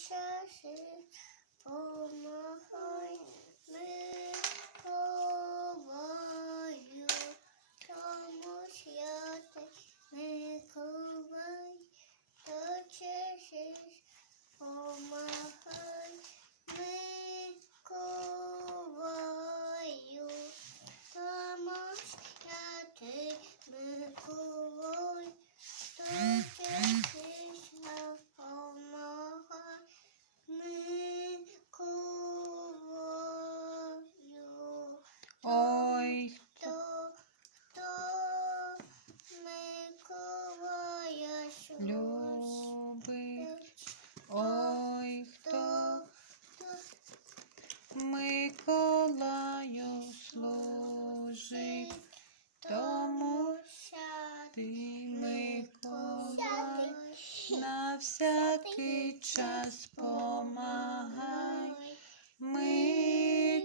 часи помагай Миколаю, тому святий Миколай, то часи помагай Миколаю, тому святий Миколай, Миколаю служить, тому ти Миколай, на всякий час помагай. Миколаю.